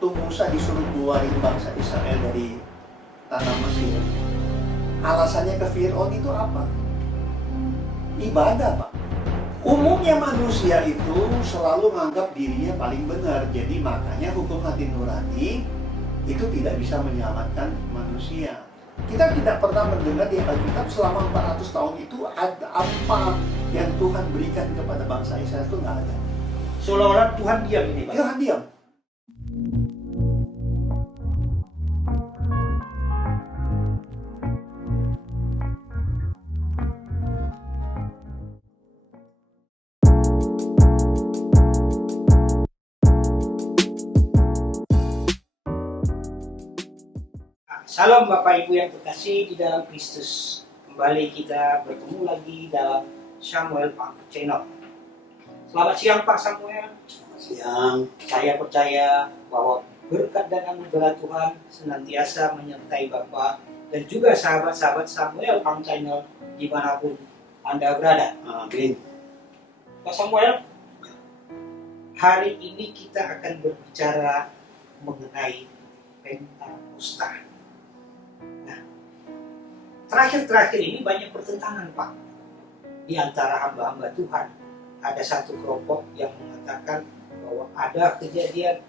waktu Musa disuruh keluarin bangsa Israel dari tanah Mesir, alasannya ke Fir'aun itu apa? Ibadah, Pak. Umumnya manusia itu selalu menganggap dirinya paling benar. Jadi makanya hukum hati nurani itu tidak bisa menyelamatkan manusia. Kita tidak pernah mendengar di Alkitab selama 400 tahun itu ada apa yang Tuhan berikan kepada bangsa Israel, itu nggak ada. Seolah-olah Tuhan diam ini, Pak. Tuhan diam. Salam Bapak Ibu yang terkasih di dalam Kristus. Kembali kita bertemu lagi dalam Samuel Pang Channel. Selamat siang Pak Samuel. Selamat siang. Saya percaya bahwa berkat dan anugerah Tuhan senantiasa menyertai Bapak dan juga sahabat-sahabat Samuel Pang Channel dimanapun Anda berada. Amin. Pak Samuel, hari ini kita akan berbicara mengenai Pentakosta. Terakhir-terakhir ini banyak pertentangan, Pak, di antara hamba-hamba Tuhan. Ada satu kelompok yang mengatakan bahwa ada kejadian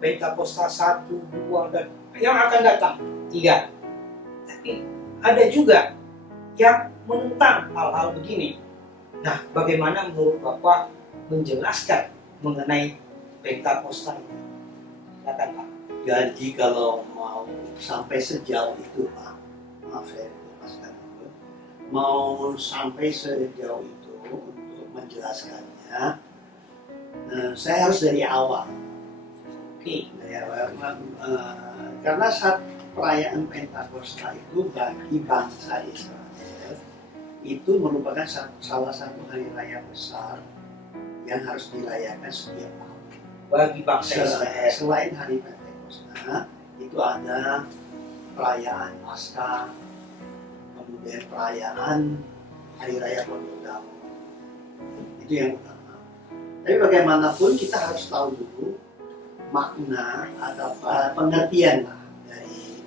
Pentakosta 1, 2, dan yang akan datang 3. Tapi ada juga yang menentang hal-hal begini. Nah, bagaimana menurut Bapak menjelaskan mengenai Pentakosta ini? Silakan, Pak. Jadi kalau mau sampai sejauh itu, Pak, maaf saya lepaskan dulu. Mau sampai sejauh itu untuk menjelaskannya, saya harus dari awal. Oke. Dari awal, karena saat perayaan Pentakosta itu bagi bangsa Israel itu merupakan salah satu hari raya besar yang harus dirayakan setiap tahun. Bagi bangsa Israel. Selain hari Pentakosta, itu ada perayaan Paskah, kemudian perayaan Hari Raya Pengudang. Itu yang utama. Tapi bagaimanapun kita harus tahu dulu makna atau pengertian lah dari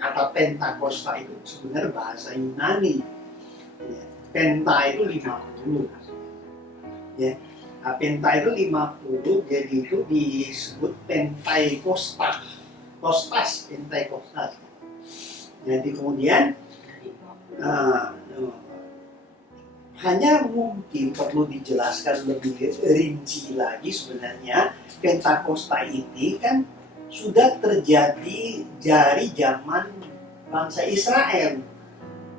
kata Pentakosta itu sebenarnya bahasa Yunani. Penta itu 50. Ya. Nah, penta itu 50, jadi itu disebut Pentaikosta. Kostas, Pentaikostas. Jadi kemudian hanya mungkin perlu dijelaskan lebih rinci lagi sebenarnya Pentakosta ini kan sudah terjadi dari zaman bangsa Israel,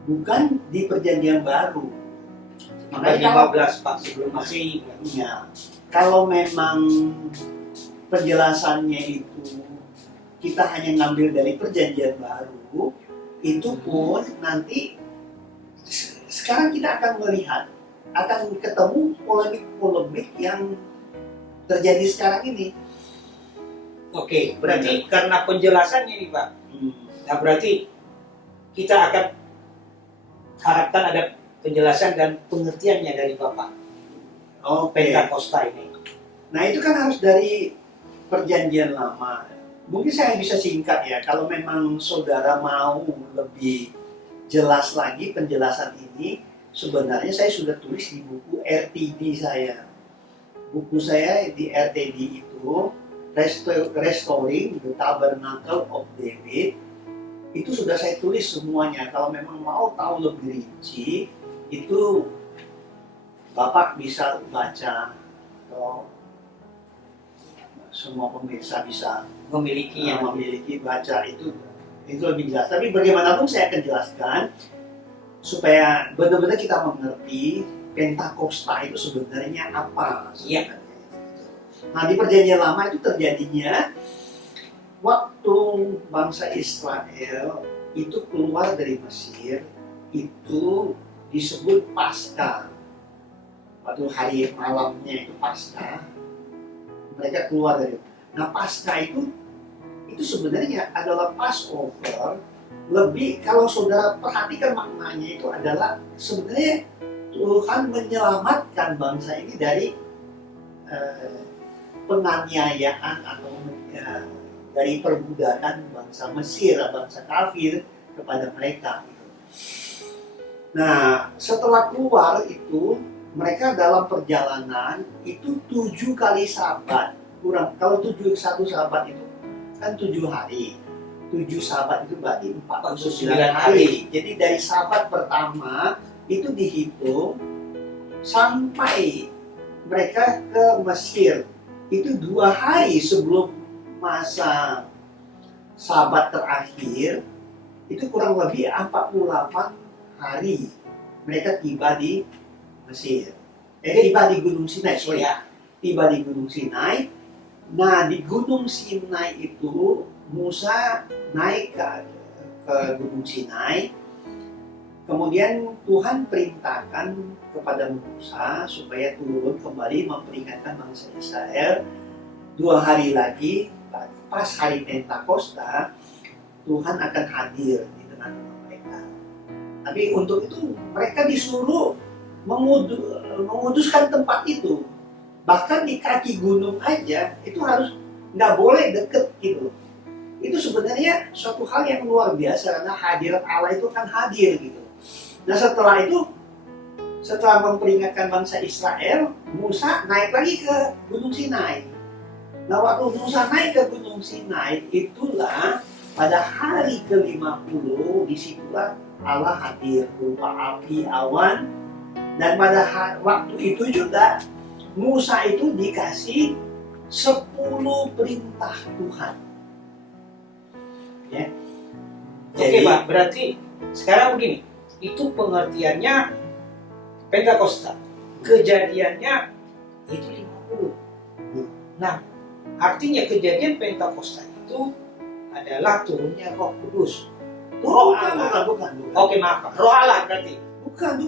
bukan di Perjanjian Baru. Makanya 15 Pak sebelum Masehi. Ya, kalau memang penjelasannya itu kita hanya ngambil dari Perjanjian Baru, itu pun nanti sekarang kita akan melihat, akan ketemu polemik-polemik yang terjadi sekarang ini. Oke, berarti karena penjelasannya ini Pak, nah berarti kita akan harapkan ada penjelasan dan pengertiannya dari Bapak. Pentakosta ini. Nah itu kan harus dari Perjanjian Lama. Mungkin saya bisa singkat ya, kalau memang saudara mau lebih jelas lagi penjelasan ini, sebenarnya saya sudah tulis di buku RTD saya. Buku saya di RTD itu, Restoring the Tabernacle of David, itu sudah saya tulis semuanya. Kalau memang mau tahu lebih rinci, itu Bapak bisa baca, atau semua pemirsa bisa memiliki baca itu lebih jelas. Tapi bagaimanapun saya akan jelaskan supaya benar-benar kita mengerti Pentakosta itu sebenarnya apa. Iya. Nah di Perjanjian Lama itu terjadinya waktu bangsa Israel itu keluar dari Mesir, itu disebut Paskah. Waktu hari malamnya itu Paskah, mereka keluar dari. Nah Paskah itu sebenarnya adalah Passover. Lebih kalau saudara perhatikan maknanya itu adalah sebenarnya Tuhan menyelamatkan bangsa ini dari penganiayaan atau dari perbudakan bangsa Mesir, bangsa kafir kepada mereka. Nah, setelah keluar itu, mereka dalam perjalanan itu 7 kali sabat. Kurang, kalau 1 sabat itu kan 7 hari. 7 sabat itu berarti 49 hari. Jadi dari sabat pertama itu dihitung sampai mereka ke Mesir. Itu 2 hari sebelum masa sabat terakhir. Itu kurang lebih 48 hari mereka tiba di Mesir. Tiba di Gunung Sinai, sorry ya. Tiba di Gunung Sinai. Nah, di Gunung Sinai itu Musa naik ke Gunung Sinai. Kemudian Tuhan perintahkan kepada Musa supaya turun kembali memperingatkan bangsa Israel. 2 hari lagi, pas hari Pentakosta, Tuhan akan hadir di tengah-tengah mereka. Tapi untuk itu mereka disuruh menguduskan tempat itu. Bahkan di kaki gunung aja itu harus nggak boleh deket gitu. Itu sebenarnya suatu hal yang luar biasa karena hadirat Allah itu kan hadir gitu. Nah setelah itu, setelah memperingatkan bangsa Israel, Musa naik lagi ke Gunung Sinai. Nah waktu Musa naik ke Gunung Sinai, itulah pada hari ke-50, disitulah Allah hadir berupa api, awan. Dan pada waktu itu juga Musa itu dikasih 10 perintah Tuhan. Ya. Oke Pak, berarti sekarang begini, itu pengertiannya Pentakosta, kejadiannya itu 50. Nah, artinya kejadian Pentakosta itu adalah turunnya Roh Kudus. Roh Allah. Bukan. Oke, maaf Pak. Roh Allah berarti. Bukan.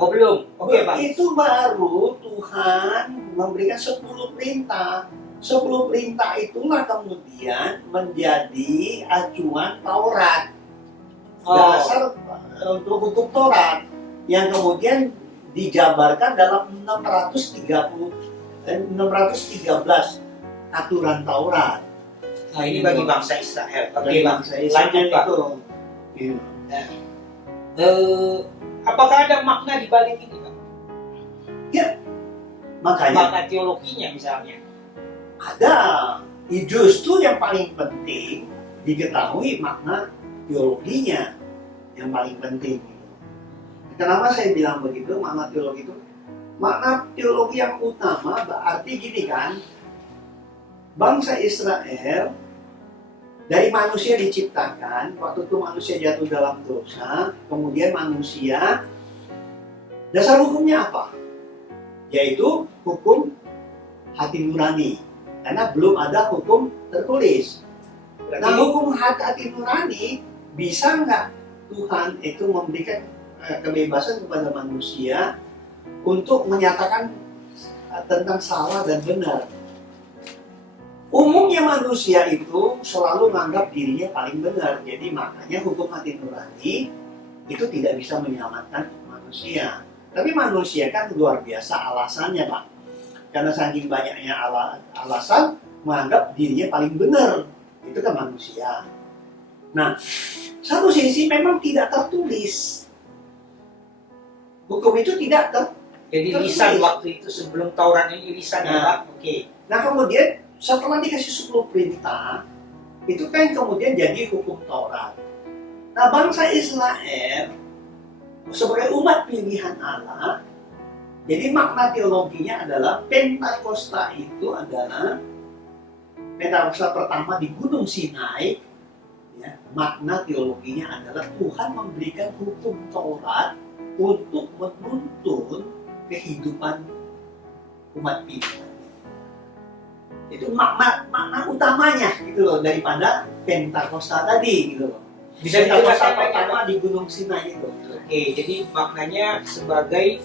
Oh belum. Oke Pak. Itu baru Tuhan memberikan 10 perintah. 10 perintah itulah kemudian menjadi acuan Taurat. Dasar untuk Taurat yang kemudian dijabarkan dalam 613 aturan Taurat. Nah ini bagi bangsa Israel. Bagi bangsa Israel itu. Nah, apakah ada makna di balik ini Pak? Ya, makanya Makna teologinya misalnya. ada. Justru yang paling penting diketahui makna teologinya yang paling penting. Kenapa saya bilang begitu? Makna teologi itu, makna teologi yang utama berarti gini kan, bangsa Israel dari manusia diciptakan, waktu itu manusia jatuh dalam dosa, kemudian manusia, dasar hukumnya apa? Yaitu hukum hati nurani, karena belum ada hukum tertulis. Nah, hukum hati nurani, bisa nggak Tuhan itu memberikan kebebasan kepada manusia untuk menyatakan tentang salah dan benar? Umumnya manusia itu selalu menganggap dirinya paling benar. Jadi makanya hukum hati nurani itu tidak bisa menyelamatkan manusia. Tapi manusia kan luar biasa alasannya Pak. Karena saking banyaknya alasan menganggap dirinya paling benar. Itu kan manusia. Nah, satu sisi memang tidak tertulis. Hukum itu tidak Jadi lisan waktu itu sebelum Taurat ini lisan ya Pak. Oke. Nah kemudian setelah dikasih 10 perintah, itu kan kemudian jadi hukum Taurat. Nah bangsa Israel sebagai umat pilihan Allah, jadi makna teologinya adalah Pentakosta itu adalah Pentakosta pertama di Gunung Sinai. Ya, makna teologinya adalah Tuhan memberikan hukum Taurat untuk menuntun kehidupan umat pilihan. Itu makna utamanya gitu loh, daripada Pentakosta tadi gitu loh. Bisa Pentakosta dijelaskan pertama di Gunung Sinai itu. Oke, jadi maknanya sebagai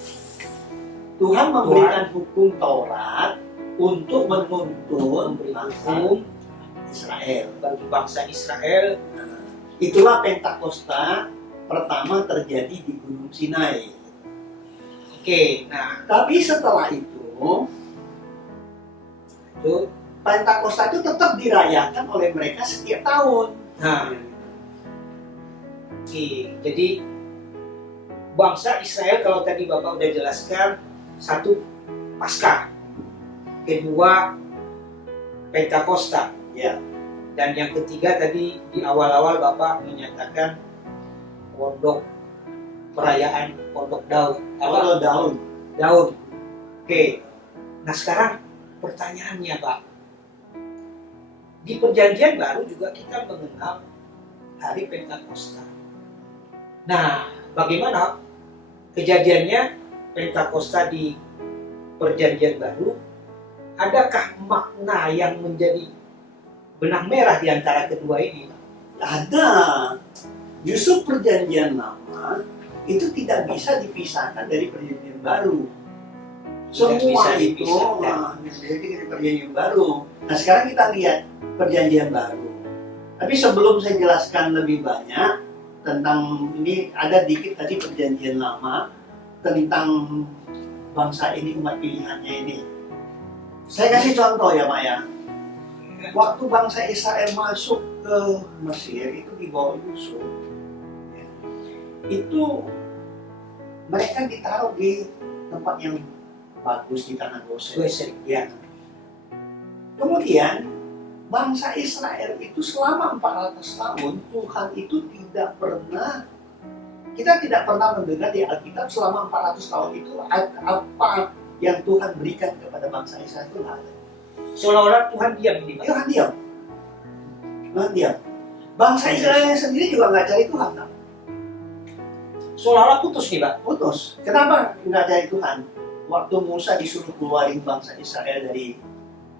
Tuhan memberikan hukum Taurat untuk menuntun hukum Israel. bagi bangsa Israel. Nah, itulah Pentakosta pertama terjadi di Gunung Sinai. Oke, nah Tapi setelah itu Pentakosta itu tetap dirayakan oleh mereka setiap tahun. Nah, oke. Jadi bangsa Israel kalau tadi Bapak udah jelaskan, satu Paskah, kedua Pentakosta, Ya. dan yang ketiga tadi di awal-awal Bapak menyatakan pondok perayaan pondok Daud. Kalau daun. Daud. Oke. Nah sekarang pertanyaannya Pak, di Perjanjian Baru juga kita mengenal hari Pentakosta. Nah, bagaimana kejadiannya Pentakosta di Perjanjian Baru? Adakah makna yang menjadi benang merah di antara kedua ini? Ada. Justru Perjanjian Lama itu tidak bisa dipisahkan dari Perjanjian Baru. Tidak bisa Semua itu dipisahkan. dari Perjanjian Baru. Nah sekarang kita lihat Perjanjian Baru. Tapi sebelum saya jelaskan lebih banyak tentang ini, ada dikit tadi Perjanjian Lama tentang bangsa ini, umat pilihannya ini. Saya kasih contoh ya Pak ya. Waktu bangsa Israel masuk ke Mesir itu di bawah Yusuf, ya, itu mereka ditaruh di tempat yang bagus di tanah Gosen. Ya. Kemudian bangsa Israel itu selama 400 tahun Tuhan itu tidak pernah, kita tidak pernah mendengar di Alkitab selama 400 tahun itu apa yang Tuhan berikan kepada bangsa Israel itu nggak ada. Seolah-olah Tuhan diam di mana? Tuhan diam. Tuhan diam. Bangsa Israel sendiri juga nggak cari Tuhan, kan? Seolah-olah putus nih Pak. Putus. Kenapa nggak cari Tuhan? Waktu Musa disuruh keluarin bangsa Israel dari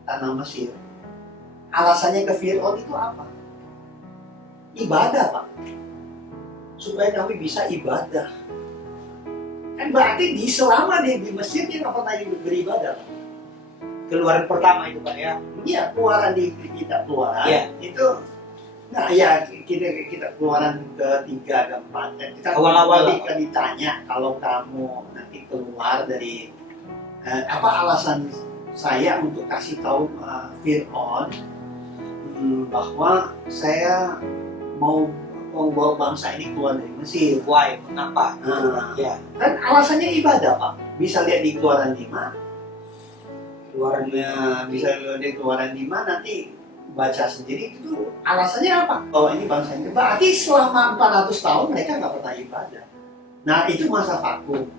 tanah Mesir, alasannya ke Fir'aun itu apa? Ibadah, Pak. Supaya kami bisa ibadah. Kan berarti selama di Mesir dia nggak pernah beribadah. Keluaran pertama itu Pak ya. Iya, keluaran di kitab keluaran. Iya. Itu, nah ya kita keluaran ketiga, keempat. Kita Awal-awal ketika ditanya kalau kamu nanti keluar dari apa alasan saya untuk kasih tahu Fir'aun bahwa saya mau membawa bangsa ini keluar dari Mesir. Why? Mengapa? Ya. Kan alasannya ibadah, Pak. Bisa lihat di Keluaran 5. Keluaran Bisa lihat di Keluaran 5 nanti baca sendiri itu alasannya apa? Bahwa ini bangsa ini. Berarti selama 400 tahun mereka nggak pernah ibadah. Nah itu masa vakum.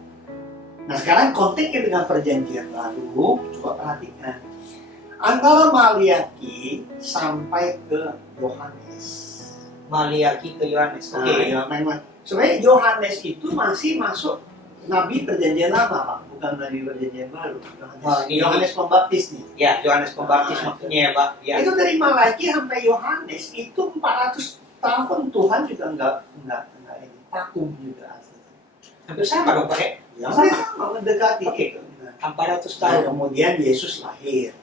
Nah sekarang konteksnya dengan Perjanjian Baru, coba perhatikan. Antara Maliaki sampai ke Yohanes. Maliaki ke Yohanes. Oke. Ya, memang. Sebenarnya Yohanes itu masih masuk Nabi Perjanjian Lama, Pak, bukan Nabi Perjanjian Baru. Yohanes Pembaptis nih. Ya, Yohanes Pembaptis maksudnya ya Pak. Ya. Itu dari Malaki sampai Yohanes itu 400 tahun Tuhan juga enggak ini vakum juga. Hampir sama dong Pak ya. Ya, sama mendekati itu. 400 Nah, tahun. kemudian Yesus lahir.